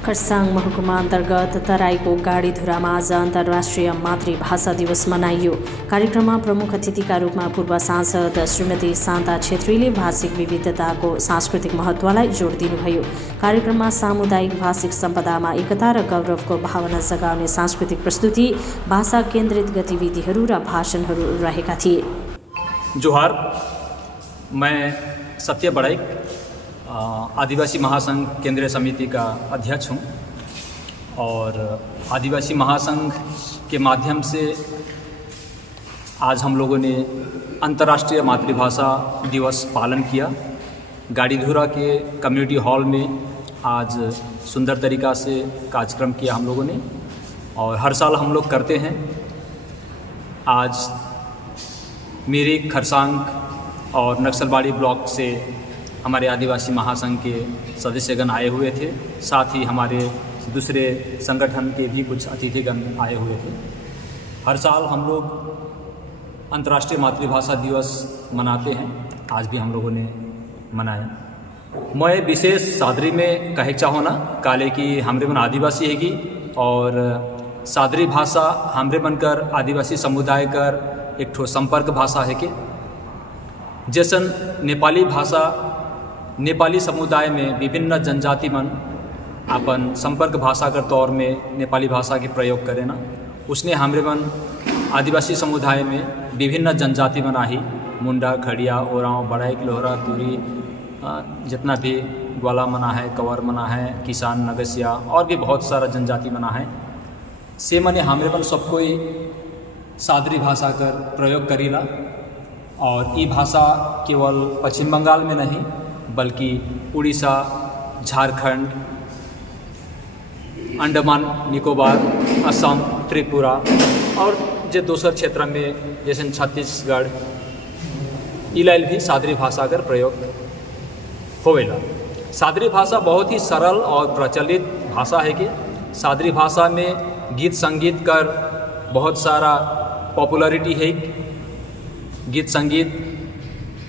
खरसाङ महकुमा अन्तर्गत तराईको गाडीधुरामा आज अन्तर्राष्ट्रिय मातृभाषा दिवस मनाइयो। कार्यक्रममा प्रमुख अतिथिका रूपमा पूर्व सांसद श्रीमती शान्ता छेत्रीले भाषिक विविधताको सांस्कृतिक महत्त्वलाई जोड दिनुभयो। कार्यक्रममा सामुदायिक भाषिक सम्पदामा एकता र गौरवको भावना जगाउने सांस्कृतिक प्रस्तुति, भाषा केन्द्रित गतिविधिहरू र भाषणहरू रहेका थिए। जोहार, मैं सत्य बड़ाइक आदिवासी महासंघ केंद्रीय समिति का अध्यक्ष हूँ और आदिवासी महासंघ के माध्यम से आज हम लोगों ने अंतर्राष्ट्रीय मातृभाषा दिवस पालन किया। गाड़ीधुरा के कम्युनिटी हॉल में आज सुंदर तरीक़ा से कार्यक्रम किया हम लोगों ने और हर साल हम लोग करते हैं। आज मेरे खरसाङ और नक्सलबाड़ी ब्लॉक से हमारे आदिवासी महासंघ के सदस्यगण आए हुए थे, साथ ही हमारे दूसरे संगठन के भी कुछ अतिथिगण आए हुए थे। हर साल हम लोग अंतर्राष्ट्रीय मातृभाषा दिवस मनाते हैं, आज भी हम लोगों ने मनाया। मैं विशेष सादरी में कहे चाहो ना काले कि हमरे मन आदिवासी हैगी और सादरी भाषा हमरे बनकर आदिवासी समुदाय कर एक ठो संपर्क भाषा है कि जैसन नेपाली भाषा नेपाली समुदाय में विभिन्न जनजाति मन अपन संपर्क भाषा के तौर में नेपाली भाषा के प्रयोग करें ना, उसने हमरे मन आदिवासी समुदाय में विभिन्न जनजाति मन आही, मुंडा, खड़िया, ओराव, बड़ाइक, लोहरा, तुरी, जितना भी ग्वाला मना है, कंवर मना है, किसान, नगसिया और भी बहुत सारा जनजाति मना है। से मने हमरे मन सब कोई सादरी भाषा कर प्रयोग करीला और ये भाषा केवल पश्चिम बंगाल में नहीं बल्कि उड़ीसा, झारखंड, अंडमान निकोबार, असम, त्रिपुरा और जो दूसर क्षेत्र में जैसे छत्तीसगढ़ इलाइल भी सादरी भाषा कर प्रयोग होवेला। सादरी भाषा बहुत ही सरल और प्रचलित भाषा है कि सादरी भाषा में गीत संगीत कर बहुत सारा पॉपुलरिटी है। गीत संगीत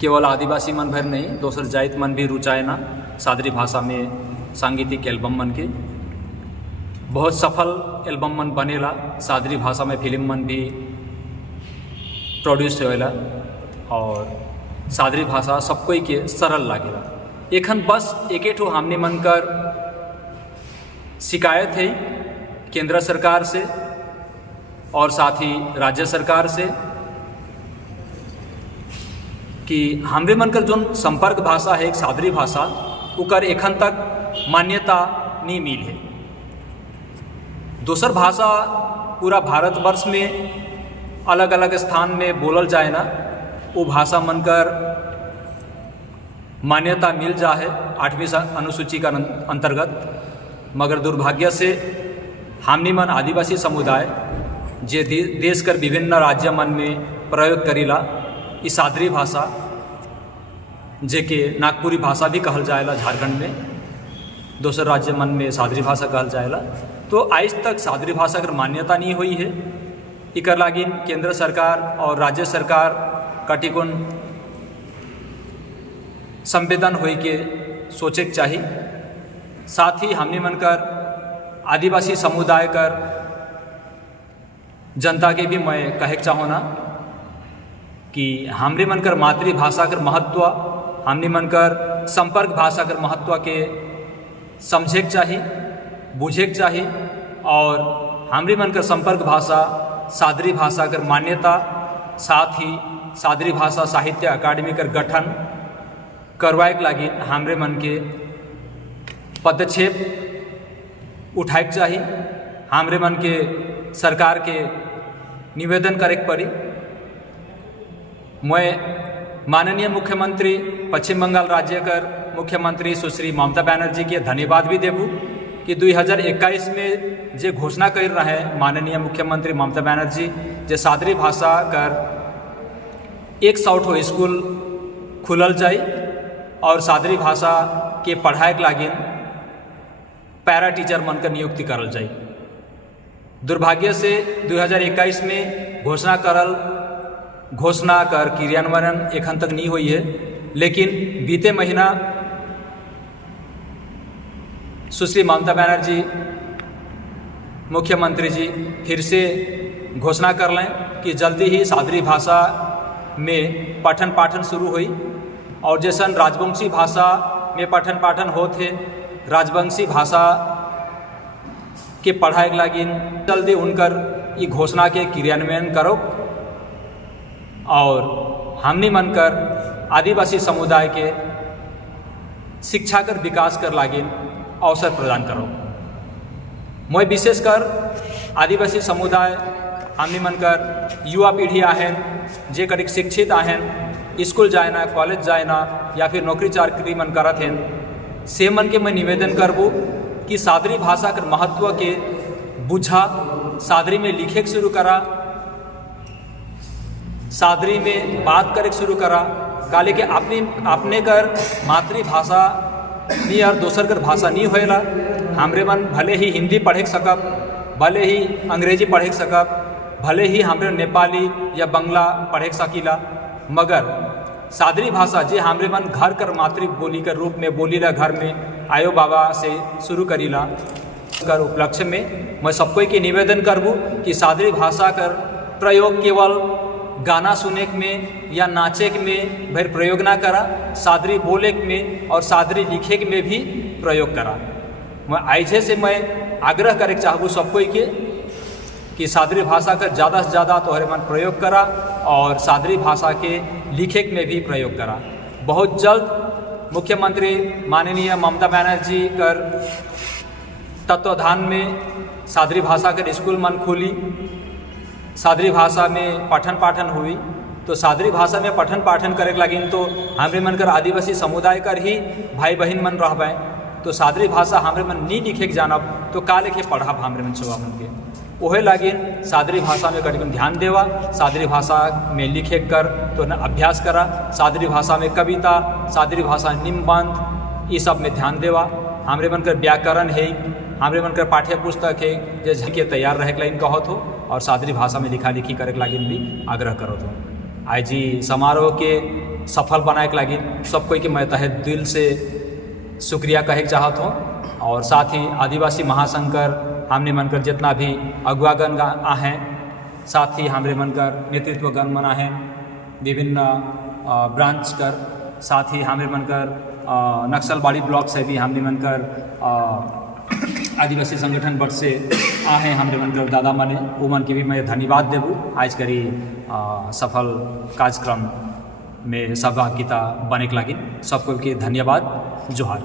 केवल आदिवासी मन भर नहीं, दोसर जाइत मन भी रुचाए ना सादरी भाषा में सांगीतिक एल्बम मन के बहुत सफल एल्बम मन बनेला। सादरी भाषा में फिल्म मन भी प्रोड्यूस होएला और सादरी भाषा सब कोई के सरल लागेला। एखन बस एक ठो हमने मन कर शिकायत है केंद्र सरकार से और साथ ही राज्य सरकार से कि हमरे मन कर जोन संपर्क भाषा है एक सादरी भाषा उकर एखन तक मान्यता नहीं मिल है। दोसर भाषा पूरा भारतवर्ष में अलग अलग स्थान में बोलल जाए ना, वो भाषा मन कर मान्यता मिल जा है 8वीं अनुसूची का अंतर्गत, मगर दुर्भाग्य से हमनी मन आदिवासी समुदाय जे देश कर विभिन्न राज्य मन में प्रयोग करीला ई सादरी भाषा जेके नागपुरी भाषा भी कहल जाएला झारखंड में, दोसर राज्य मन में सादरी भाषा कहल जाएला। तो आज तक सादरी भाषा कर मान्यता नहीं हुई है। इकर लागिन केंद्र सरकार और राज्य सरकार कटिकुन संवेदन होई के सोचे के चाहिए। साथ ही हमने मन कर आदिवासी समुदाय कर जनता के भी मैं कहे चाहो ना कि हमरे मन कर मातृभाषा कर महत्व, हमने मन कर संपर्क भाषा कर महत्व के समझे के चाहिए, बूझे के चाहिए और हमरे मन कर संपर्क भाषा सादरी भाषा कर मान्यता, साथ ही सादरी भाषा साहित्य अकादमी कर गठन करवाए के लागी हमरे मन के पदक्षेप उठाए के चाहिए। हमरे मन के सरकार के निवेदन करे के पड़ी। मैं माननीय मुख्यमंत्री पश्चिम बंगाल राज्य कर मुख्यमंत्री सुश्री ममता बनर्जी के धन्यवाद भी देबू कि 2021 में जे घोषणा कर रहे माननीय मुख्यमंत्री ममता बनर्जी जे सादरी भाषा कर 100 ठो स्कूल खुलल जाए और सादरी भाषा के पढ़ाई के लागिन पैरा टीचर मन कर नियुक्ति करल जाए। दुर्भाग्य से 2021 में घोषणा कर क्रियान्वयन एखन तक नहीं हुई है, लेकिन बीते महीना सुश्री ममता बनर्जी मुख्यमंत्री जी फिर से घोषणा कर लें कि जल्दी ही सादरी भाषा में पठन पाठन शुरू हुई और जैसन राजवंशी भाषा में पठन पाठन होते राजवंशी भाषा के पढ़ाई के लगी जल्दी उनकर ये घोषणा के क्रियान्वयन करो और हमने मनकर आदिवासी समुदाय के शिक्षा कर विकास कर लागिन अवसर प्रदान करो। मैं विशेषकर आदिवासी समुदाय हमने मनकर युवा पीढ़ी आहें जे कड़िक शिक्षित आहें स्कूल जायना कॉलेज जायना या फिर नौकरी चाकरी मन करत हैं से मन के मैं निवेदन करबू कि सादरी भाषा कर महत्व के बुझा सादरी में लिखे शुरू करा सादरी में बात करे शुरू करा काले के अपने कर मातृभाषा नहीं और दोसर कर भाषा नहीं होएला। हमरे मन भले ही हिंदी पढ़े सकब भले ही अंग्रेजी पढ़े सकब भले ही हमरे नेपाली या बंगला पढ़े सकीला मगर सादरी भाषा जे हमरे मन घर कर मातृ बोली कर रूप में बोलीला घर में आयो बाबा से शुरू करीला कर उपलक्ष्य में मैं सबको के निवेदन करबू कि सादरी भाषा कर प्रयोग केवल गाना सुने में या नाचे में भर प्रयोग ना करा सादरी बोले में और सादरी लिखे में भी प्रयोग करा। मैं आइजे से मैं आग्रह करे चाहूँ सबको के कि सादरी भाषा का ज़्यादा से ज़्यादा तोहरे मन प्रयोग करा और सादरी भाषा के लिखे में भी प्रयोग करा। बहुत जल्द मुख्यमंत्री माननीय ममता बनर्जी कर तत्वाधान में सादरी भाषा कर स्कूल मन खुली सादरी भाषा में पठन पाठन हुई तो सादरी भाषा में पठन पाठन करे लगिन तो हमरे मन कर आदिवासी समुदाय कर ही भाई बहन मन रहबे तो सादरी भाषा हमरे मन नहीं लिखे के जानब तो का लिखे पढ़ब हमरे मन छुआ मन के ओहे लागिन सादरी भाषा में करीबन ध्यान देवा सादरी भाषा में लिखे कर तो न अभ्यास करा सादरी भाषा में कविता सादरी भाषा निम्बंध ये सब में ध्यान देवा। हमरे मन कर व्याकरण है हमरे मन कर पाठ्य पुस्तक है जे झके तैयार रहे लाइन कहत हो और सादरी भाषा में लिखा लिखी करे लागिन भी आग्रह करत हो। आज जी समारोह के सफल बनाए के लागिन सब कोई के मैं तहे दिल से शुक्रिया कहे चाहत हूँ और साथ ही आदिवासी महासंघ कर हमने मनकर जितना भी अगुवागण आहें साथ ही हमरे मनकर नेतृत्वगण मन आहें विभिन्न ब्रांच कर साथ ही हमरे मनकर नक्सलबाड़ी ब्लॉक से भी हमने मनकर आदिवासी संगठन बट से आहें हमरे मनकर दादा मने वो मन के भी मैं धन्यवाद देबू आज करी सफल कार्यक्रम में सहभागिता बने के लगी सबको के धन्यवाद जोहार।